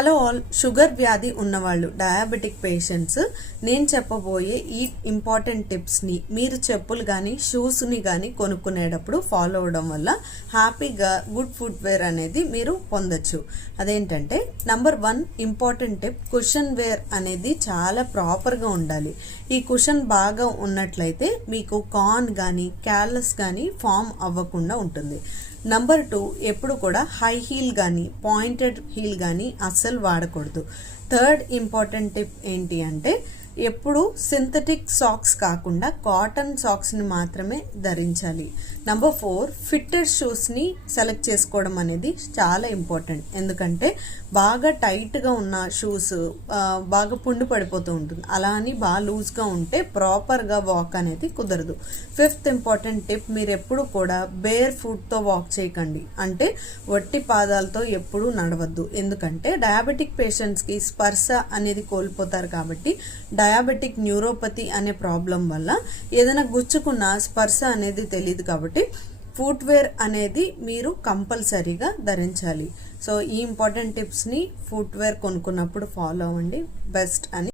Hello all. Sugar వ్యాధి ఉన్నవాళ్ళు diabetic patients నేను చెప్పబోయే ఈ ఇంపార్టెంట్ టిప్స్ని మీరు చెప్పులు కానీ షూస్ని కానీ కొనుక్కునేటప్పుడు ఫాలో అవడం వల్ల హ్యాపీగా గుడ్ ఫుడ్ వేర్ అనేది మీరు పొందొచ్చు. అదేంటంటే number one important tip cushion wear అనేది చాలా ప్రాపర్గా ఉండాలి. ఈ కుషన్ బాగా ఉన్నట్లయితే మీకు కాన్ కానీ క్యాలస్ కానీ ఫామ్ అవ్వకుండా ఉంటుంది. నంబర్ టూ ఎప్పుడు కూడా హై హీల్ కానీ పాయింటెడ్ హీల్ కానీ అస్సలు వాడకూడదు. థర్డ్ ఇంపార్టెంట్ టిప్ ఏంటి అంటే ఎప్పుడు సింథటిక్ సాక్స్ కాకుండా కాటన్ సాక్స్ని మాత్రమే ధరించాలి. నంబర్ ఫోర్ ఫిట్టెడ్ షూస్ని సెలెక్ట్ చేసుకోవడం అనేది చాలా ఇంపార్టెంట్ ఎందుకంటే బాగా టైట్గా ఉన్న షూస్ బాగా పుండు పడిపోతూ ఉంటుంది. అలా అని బాగా లూజ్గా ఉంటే ప్రాపర్గా వాక్ అనేది కుదరదు. ఫిఫ్త్ ఇంపార్టెంట్ టిప్ మీరు ఎప్పుడు కూడా బేర్ ఫుట్తో వాక్ చేయకండి. అంటే వట్టి పాదాలతో ఎప్పుడూ నడవద్దు. ఎందుకంటే డయాబెటిక్ పేషెంట్స్కి స్పర్శ అనేది కోల్పోతారు కాబట్టి డయాబెటిక్ న్యూరోపతి అనే ప్రాబ్లం వల్ల ఏదైనా గుచ్చుకున్న స్పర్శ అనేది తెలియదు కాబట్టి ఫుట్వేర్ అనేది మీరు కంపల్సరీగా ధరించాలి. సో ఈ ఇంపార్టెంట్ టిప్స్ని ఫుట్వేర్ కొనుక్కున్నప్పుడు ఫాలో అవ్వండి. బెస్ట్ అని